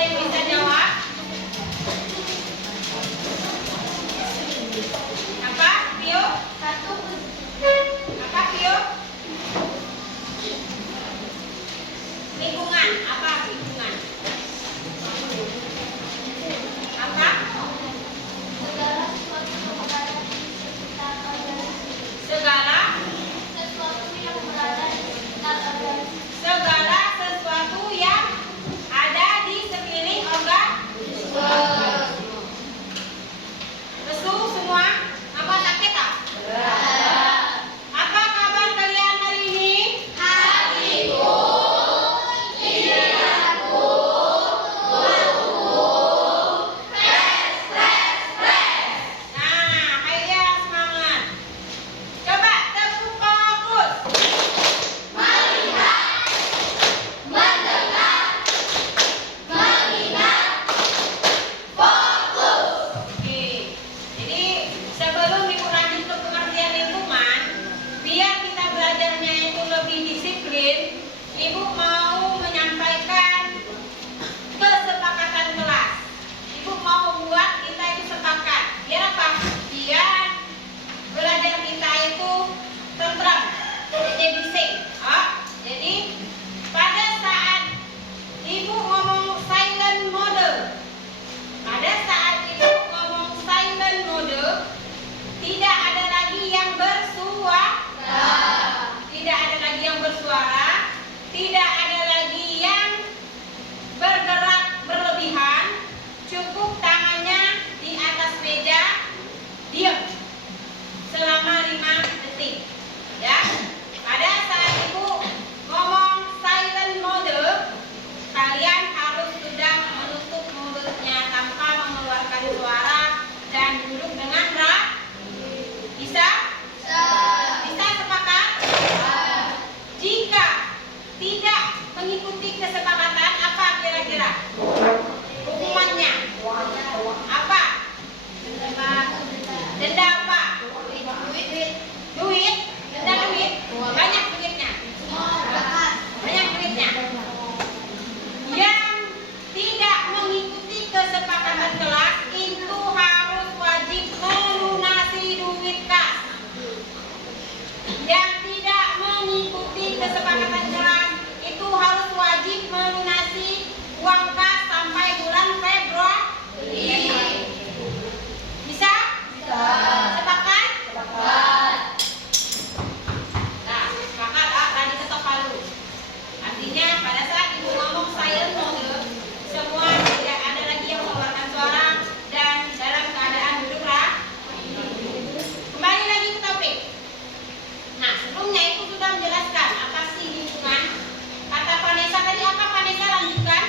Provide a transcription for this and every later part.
yang bisa jawab? Apa, Pio? Apa, Pio? Lingkungan. Apa lingkungan? Apa? Segala sesuatu yang ada di sekeliling organisme. Lesu semua? Apa sakit tak? Apa kabar kalian hari ini? Nah, ayo semangat. Coba tepuk fokus. Oke. Jadi sebelum Ibu lanjut ke pengertian lingkungan, biar kita belajarnya itu lebih disiplin, Ibu mau menyampaikan kesepakatan kelas. Ibu mau buat kita itu sepakat. Biar apa? Biar belajar kita itu tentram, jadi bising. Jadi pada saat Ibu ngomong silent mode, tidak ada lagi yang bersuara, tidak ada lagi yang bergerak berlebihan, cukup tangannya di atas meja, diam selama 5 detik. Ya, pada saat Ibu ngomong silent mode, kalian harus sudah menutup mulutnya tanpa mengeluarkan suara dan duduk dengan rapi. Bisa? Bisa sepakat? Jika tidak mengikuti kesepakatan, apa kira-kira hukumannya? Apa? Denda apa? Duit? Denda duit? Banyak duitnya? Banyak duitnya. Yang tidak mengikuti kesepakatan kelas itu harus wajib melunasi duit kas. Yang tidak mengikuti kesepakatan kelas itu harus wajib melunasi uang kas sampai bulan Februari. Bisa? Sepakat? Nah, sepakat tadi ketok palu. Artinya pada saat Ibu ngomong silent mode, semua tidak ada lagi yang mengeluarkan suara dan dalam keadaan duduk rapi. Kembali lagi ke topik. Nah, sebelumnya Ibu sudah menjelaskan apa sih lingkungan. Kata Vanessa tadi apa? Vanessa lanjutkan.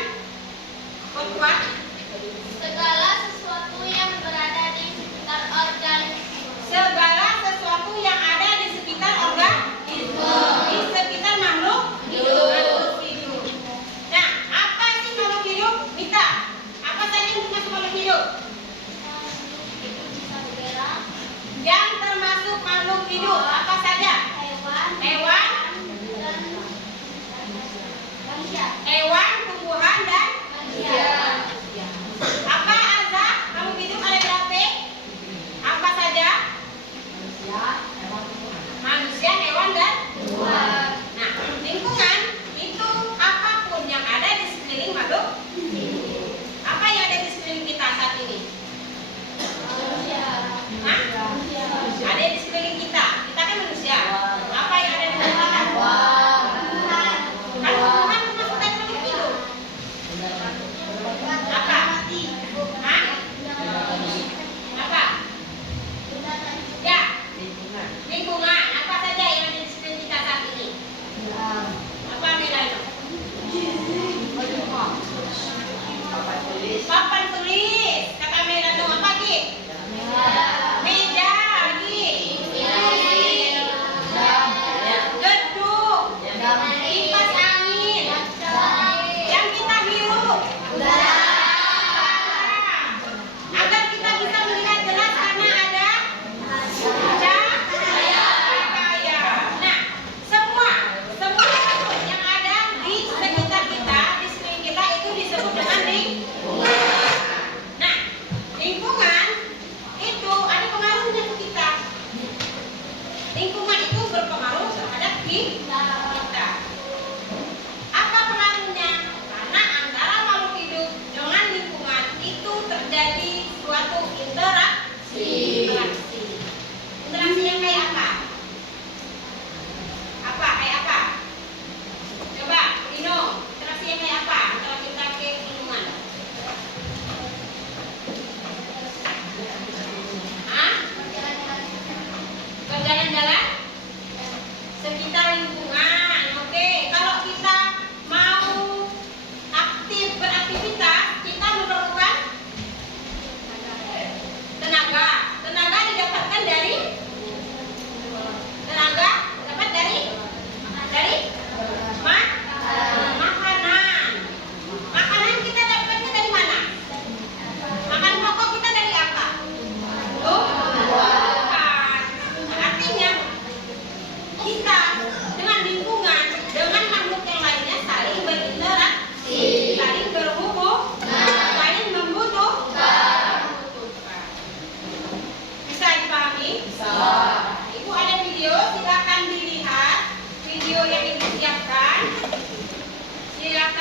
Kuat. Segala sesuatu yang berada di sekitar organisme. Segala sesuatu yang ada di sekitar organisme, di sekitar makhluk hidup. Nah, apa sih makhluk hidup? Mita, apa saja yang termasuk makhluk hidup? Itu bisa bergerak, Yang termasuk makhluk hidup apa saja? hewan, Hewan, dan manusia. hewan, tumbuhan dan Manusia. apa Azza? Makhluk hidup ada berapa? Apa saja? Manusia, hewan dan Tumbuhan. nah, lingkungan itu apapun yang ada di sekeliling makhluk. Apa yang ada di sekeliling kita saat ini? Manusia. Hah? Manusia. Ada di sekeliling kita. Kita kan manusia. Apa yang ada di sekeliling kita? Tumbuhan. Kan tumbuhan termasuk teknologi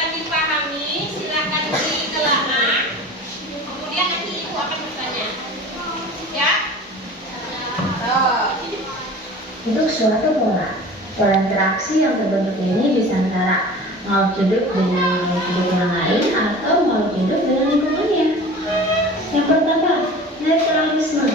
akan dipahami, silakan ditelaah. Kemudian nanti ibu akan bertanya. Ya? Untuk suatu pola interaksi yang terbentuk ini bisa antara makhluk hidup dengan makhluk hidup yang lain atau makhluk hidup dengan lingkungannya. Yang pertama, netralisme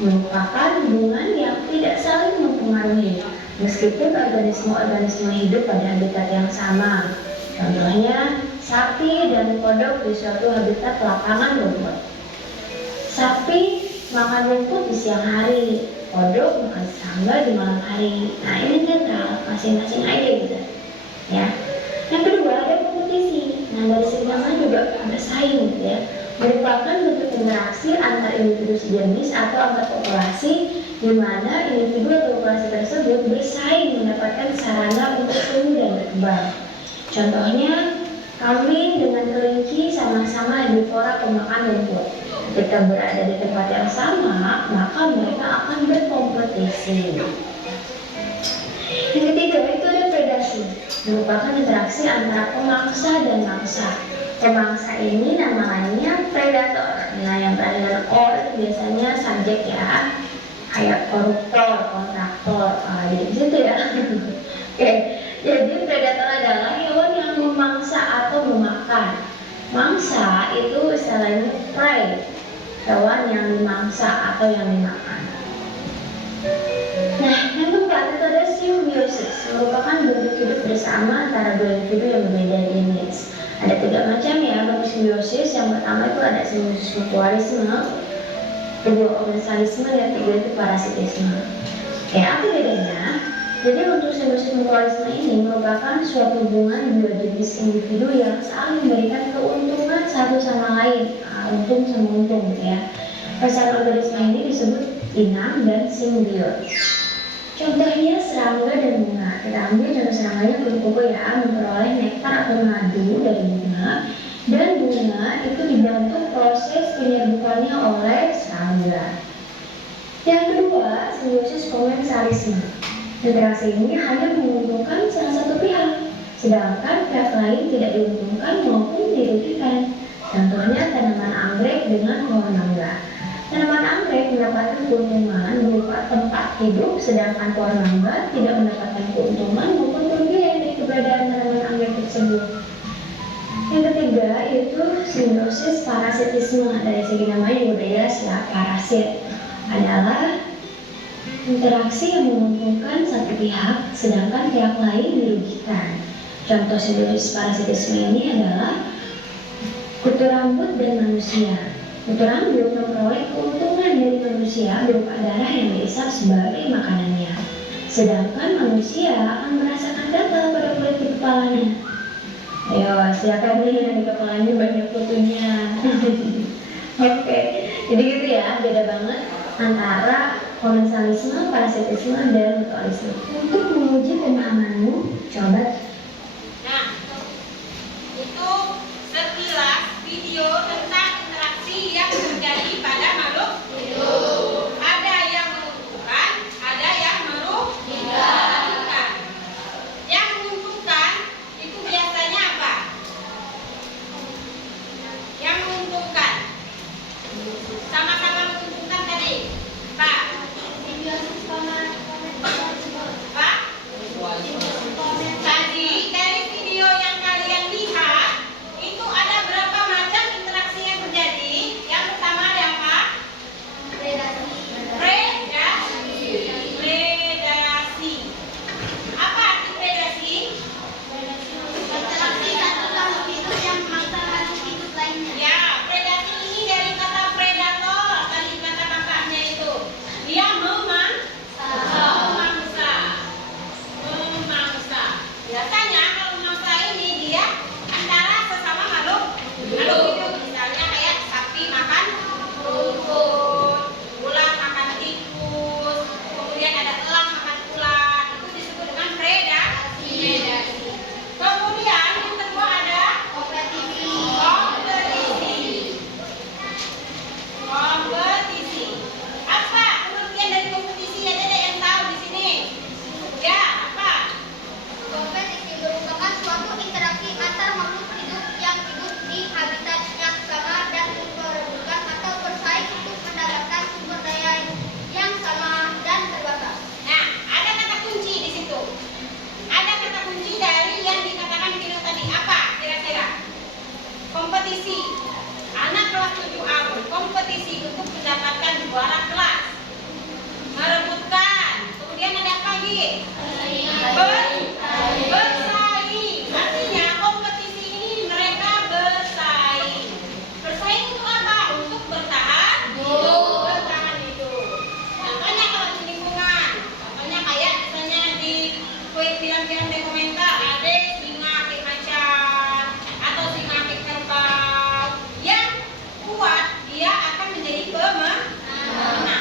merupakan hubungan yang tidak saling mempengaruhi meskipun organisme-organisme hidup pada habitat yang sama. Contohnya, sapi dan kodok di suatu habitat lapangan rumput. Sapi makan rumput di siang hari, kodok makan serangga di malam hari. Nah, ini netral, masing-masing aja gitu ya. Yang kedua, ada kompetisi. Nah, dari segi namanya juga bersaing gitu ya, merupakan bentuk interaksi antar individu sejenis atau antar populasi di mana individu atau populasi tersebut bersaing mendapatkan sarana untuk tumbuh dan berkembang. Contohnya, kambing dengan kelinci sama-sama herbivora pemakan rumput. Ketika berada di tempat yang sama, maka mereka akan berkompetisi. Yang ketiga itu ada predasi, merupakan interaksi antara pemangsa dan mangsa. Pemangsa ini nama lainnya predator. Nah, yang terakhir or biasanya subjek ya, kayak koruptor, kontraktor, jadi di situ ya. Oke, jadi predator adalah hewan yang memangsa atau memakan. Mangsa itu istilahnya prey, hewan yang dimangsa atau yang dimakan. Nah, yang keempat itu ada simbiosis, merupakan bentuk hidup bersama antara dua individu yang berbeda jenis. Ada 3 macam ya bentuk simbiosis. Yang pertama itu ada simbiosis mutualisme, kedua komensalisme, dan ketiga itu parasitisme. Apa bedanya? Jadi untuk simbiosis mutualisme ini merupakan suatu hubungan dua jenis individu yang saling memberikan keuntungan satu sama lain, untung sama untung gitu ya. Pasangan organisme ini disebut inang dan simbiot. Contohnya serangga dan bunga. Kita ambil contoh seranganya kupu-kupu ya, memperoleh nektar atau madu dari bunga, dan bunga itu dibantu proses penyerbukannya oleh serangga. Yang kedua, simbiosis komensalisme. Interaksi ini hanya menguntungkan salah satu pihak, sedangkan pihak lain tidak diuntungkan maupun dirugikan. Contohnya tanaman anggrek dengan pohon mangga. Tanaman anggrek mendapatkan keuntungan berupa tempat hidup, sedangkan pohon mangga tidak mendapatkan keuntungan maupun kerugian dari keberadaan tanaman anggrek tersebut. Yang ketiga yaitu simbiosis parasitisme. Dari segi namanya juga jelas ya, parasit adalah interaksi yang menguntungkan satu pihak, sedangkan pihak lain dirugikan. Contoh simbiosis parasitisme ini adalah kutu rambut dan manusia. Kutu rambut memperoleh keuntungan dari manusia berupa darah yang diisap sebagai makanannya, sedangkan manusia akan merasakan gatal pada kulit di kepalanya. Ayo, silakan nih yang di kepalanya banyak kutunya. Oke, jadi gitu ya, beda banget antara komensalisme, parasitisme, dan mutualisme. Untuk menguji pemahamanmu, coba. Nah, itu sekilas video tentang interaksi yang terjadi pada makhluk hidup. Ada yang menguntungkan, ada yang merugikan. Yang menguntungkan itu biasanya apa? Yang menguntungkan, sama-sama menguntungkan tadi, Pak. Simbiosis komensalisme. Pak. Simbiosis komensalisme. Tadi dari video yang kalian lihat itu ada berapa macam interaksi yang berkompetisi. Anak kelas 7A berkompetisi untuk mendapatkan juara kelas. Merebutkan. Kemudian ada apa lagi? Bersaing. Artinya kompetisi ini mereka bersaing. Bersaing untuk apa? Untuk bertahan hidup. Bertahan hidup. Contohnya kalau di lingkungan, contohnya kayak misalnya di film-film dokumenter ada singa kek macan atau singa kek kerbau yang kuat, dia akan menjadi pemenang.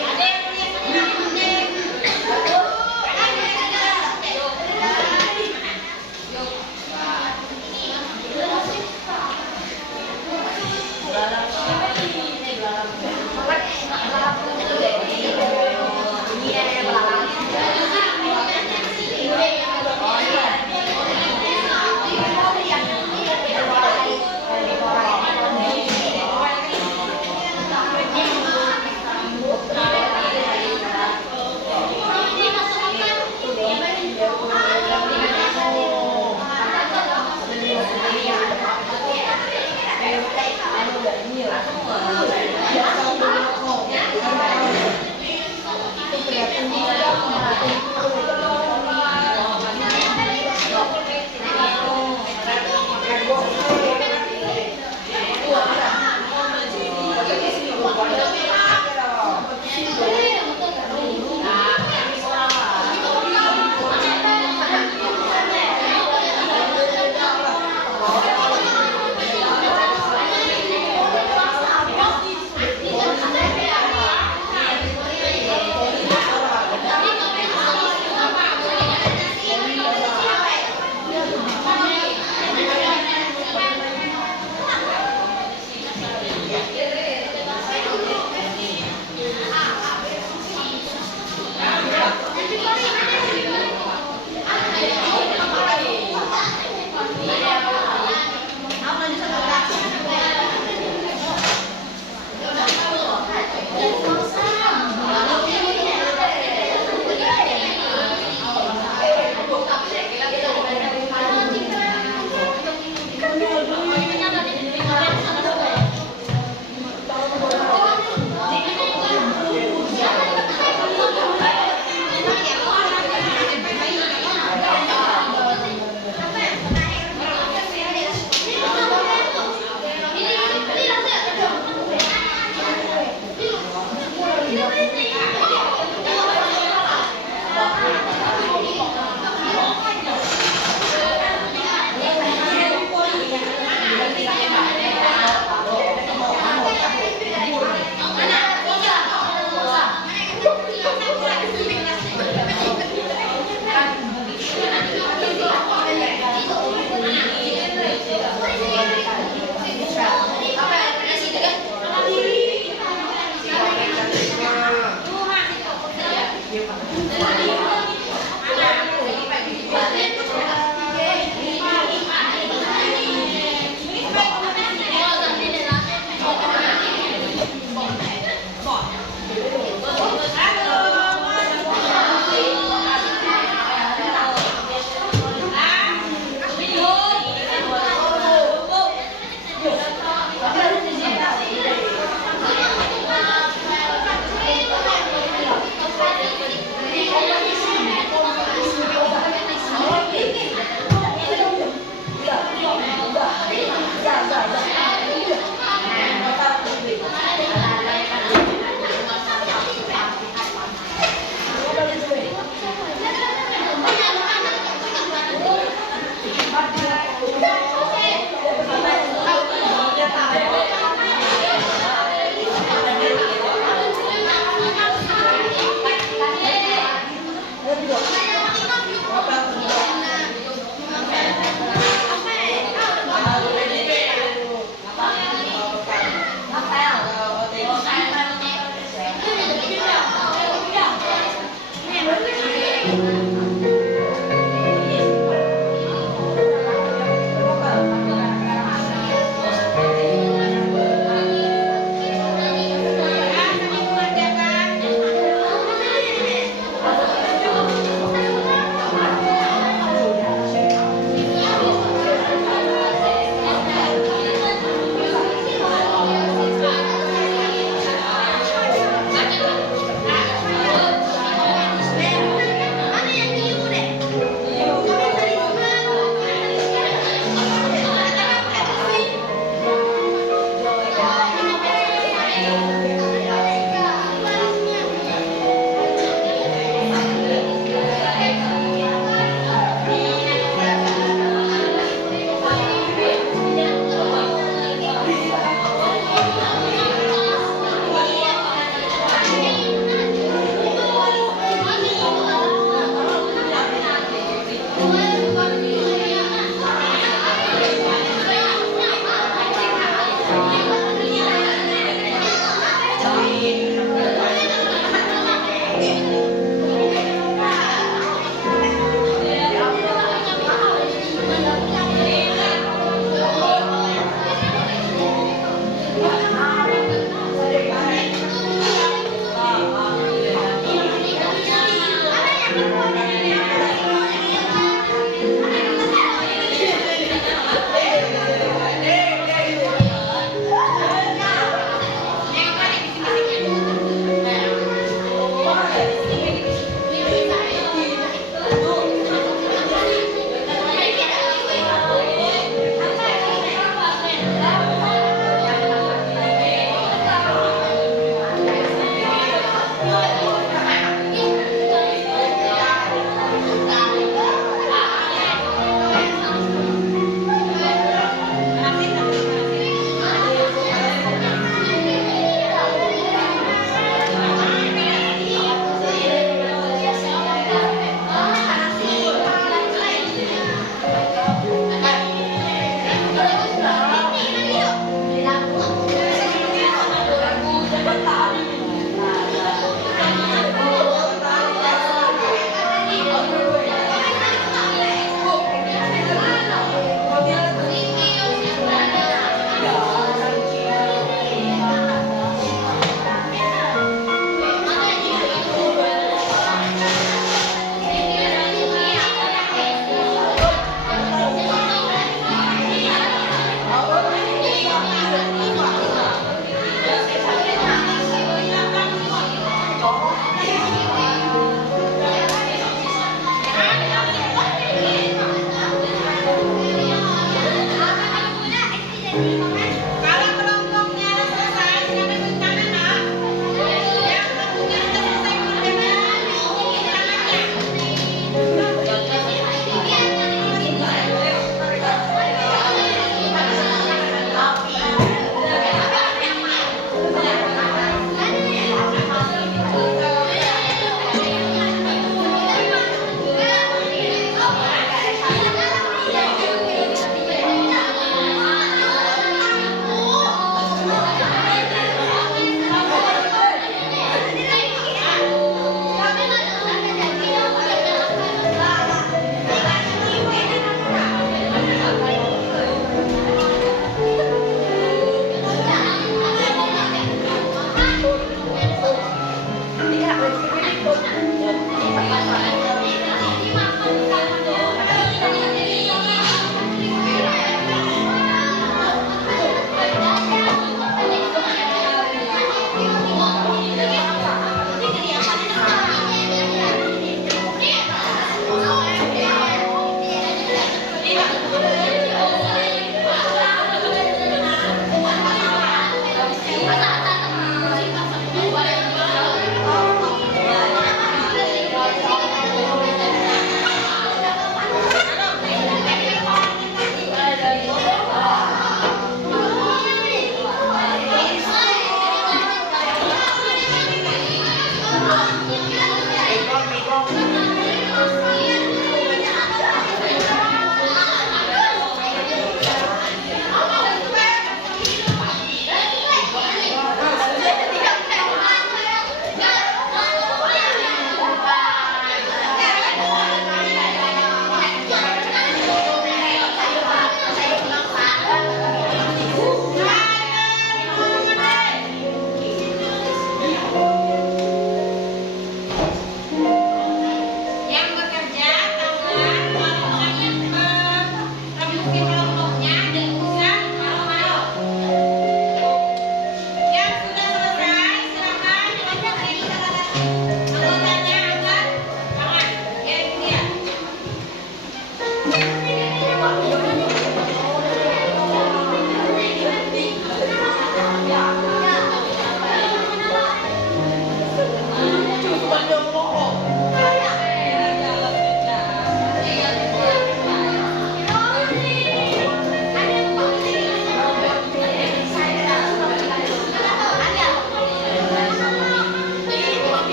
Ada yang punya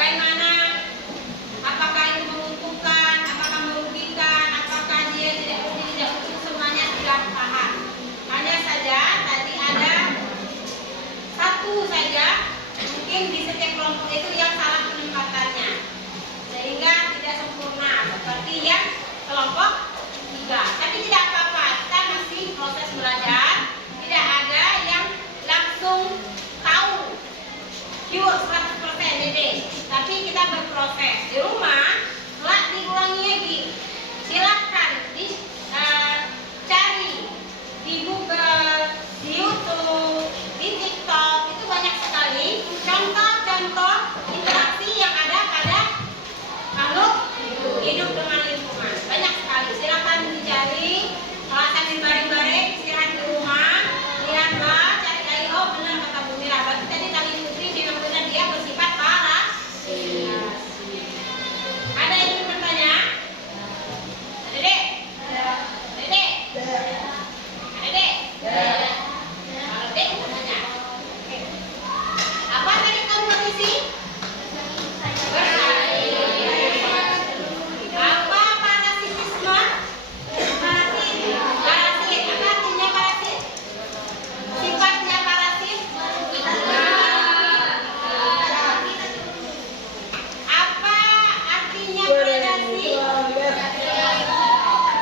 Bagaimana? Apakah itu menguntungkan? Apakah merugikan? Apakah dia tidak untuk semuanya sudah paham? Hanya saja tadi ada satu saja mungkin di setiap kelompok itu yang salah penempatannya sehingga tidak sempurna seperti yang kelompok 3. Tapi tidak apa-apa, kita masih proses belajar. Tidak ada yang langsung tahu pure 100% jadi. Tapi kita berproses di rumah. Telah diulangi lagi. Silahkan cari di Google, di YouTube, di TikTok, itu banyak sekali contoh-contoh interaksi yang ada pada makhluk hidup dengan lingkungan. Banyak sekali. Silahkan dicari. Kalau sambil bareng-bareng istirahat di rumah, lihatlah, cari lagi. Oh benar kata Bu Mira. Berarti tadi tali putri memang benar dia bersifat parasitasi. Ada yang ingin bertanya? Ada dek? Ada dek? Ada dek? Kalau dek bertanya. Oke. Apa tadi kompetisi? Bersaing. Apa parasitisme? Parasit. Apa artinya parasit? Sifatnya parasit? Apa artinya predasi?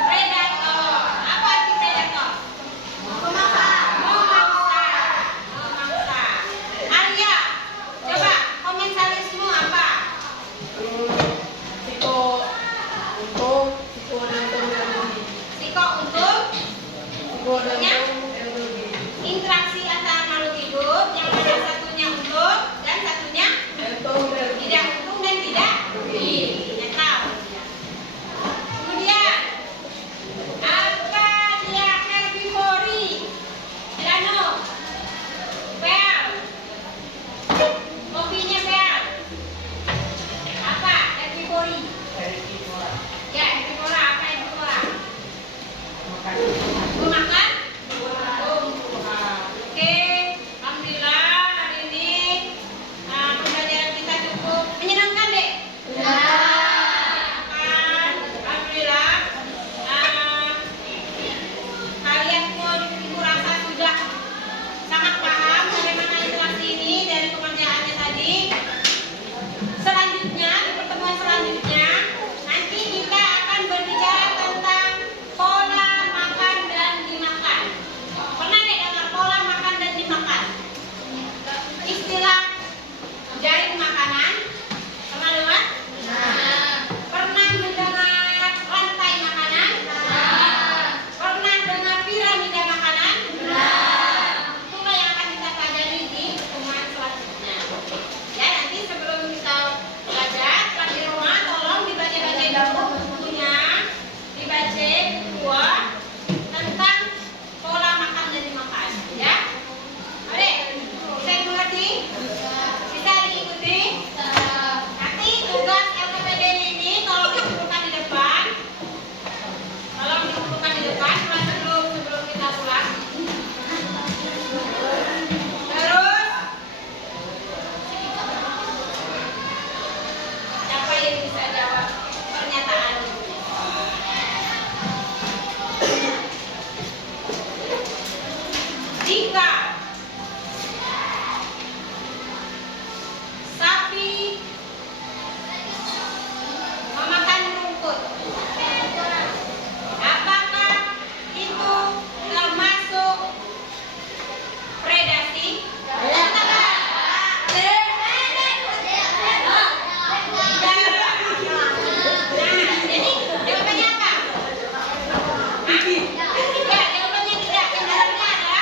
Predator. Apa arti predator? Memangsa. Arya, coba komensalisme apa? Psiko untuk interaksi antara makhluk hidup yang mana satunya untung dan satunya tidak untung dan tidak netral. Kemudian apa dia herbivori? Delano, Pel, kopinya Pel. Apa herbivori? Ya herbivora apa herbivora? Memakan? Oke, alhamdulillah hari ini pembelajaran kita cukup menyenangkan deh. Menyenangkan, alhamdulillah. Kalian pun ibu rasa sudah sangat paham bagaimana interaksi ini dari pengerjaannya tadi. Selanjutnya di pertemuan selanjutnya nanti kita akan berbicara tentang pola makan dan dimakan. Pernah deh dengar pola makan dan dimakan? Istilah jaring makanan. Pernah dengar? Pernah mendengar rantai makanan? Pernah dengar piramida makanan? Itulah yang akan kita pelajari di pertemuan selanjutnya. Ya, nanti sebelum kita belajar, setelah di rumah tolong dibaca-baca dulu bukunya, dibaca kedua tentang pola makan dan dimakan, ya. Adek, bisa dimengerti? Bisa diikuti? Nanti tugas LKPD ini tolong dikumpulkan di depan. Tolong dikumpulkan di depan sebelum kita pulang. Terus siapa yang bisa jawab pernyataan ini? Jika sapi memakan rumput, apakah itu termasuk predasi? Jadi jawabannya apa? Ya, jawabannya tidak. Yang dalamnya ada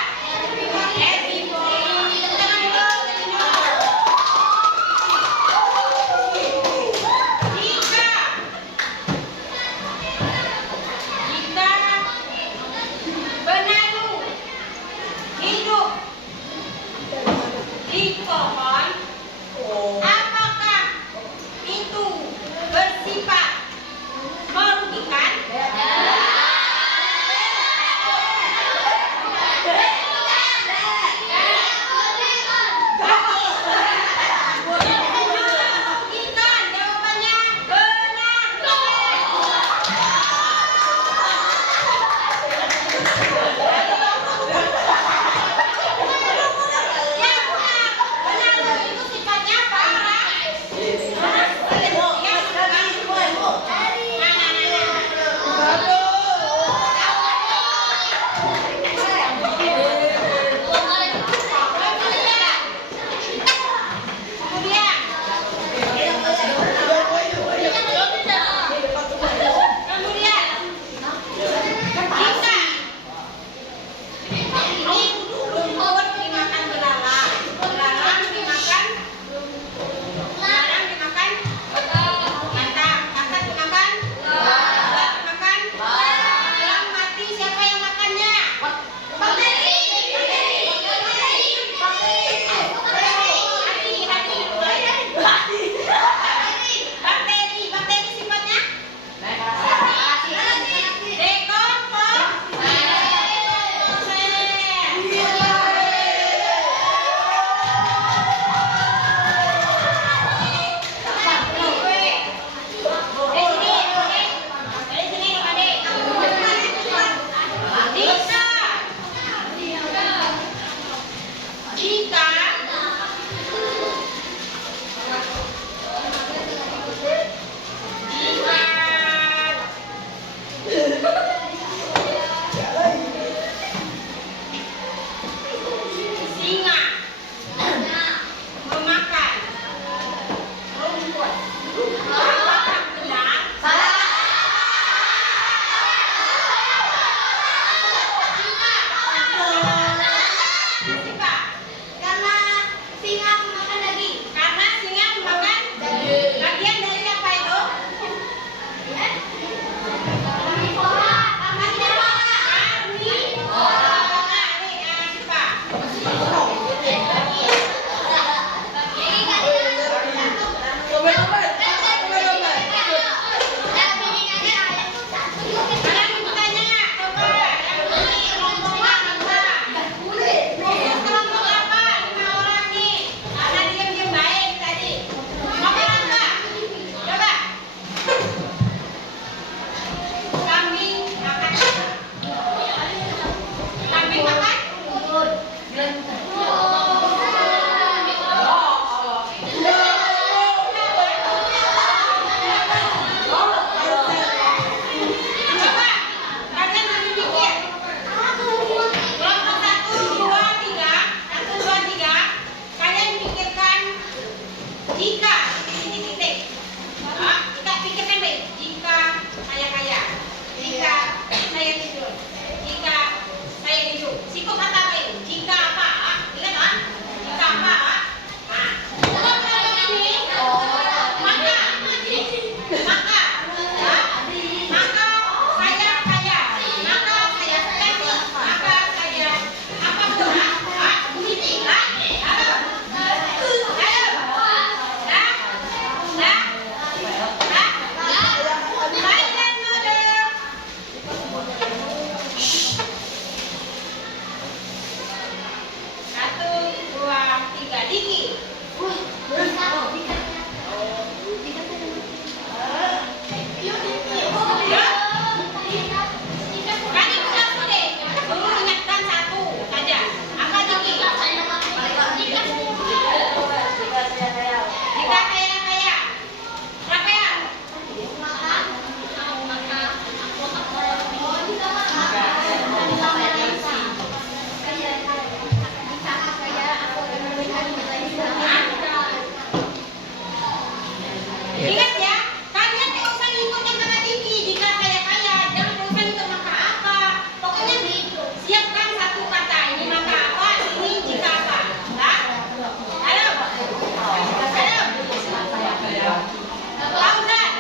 Coba kalian berpikir. Kelompok 1, 2, 3, 1, 2, 3. Kalian pikirkan jika titik-titik. Kita pikirkan deh. Jika saya kaya, jika saya tidur, jika saya hidup. Sikap kata apa itu? Jika apa? Ingat ah? Jika apa? Nah, ini maka saya kaya, maka saya cantik, maka saya apapun Satu, dua, tiga, dikit. Kali ulang deh. Suruh ingatkan satu saja. Apa dikit? Jika saya kaya. Berapa ya? Ingat ya, kalian tidak usah ngikut yang kata Diki. Jika saya kaya, jangan usah ngikut maka apa. Pokoknya siapkan satu kata. Ini maka apa, ini jika apa. Nah, ayo. Fauzan.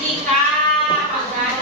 Jika Fauzan.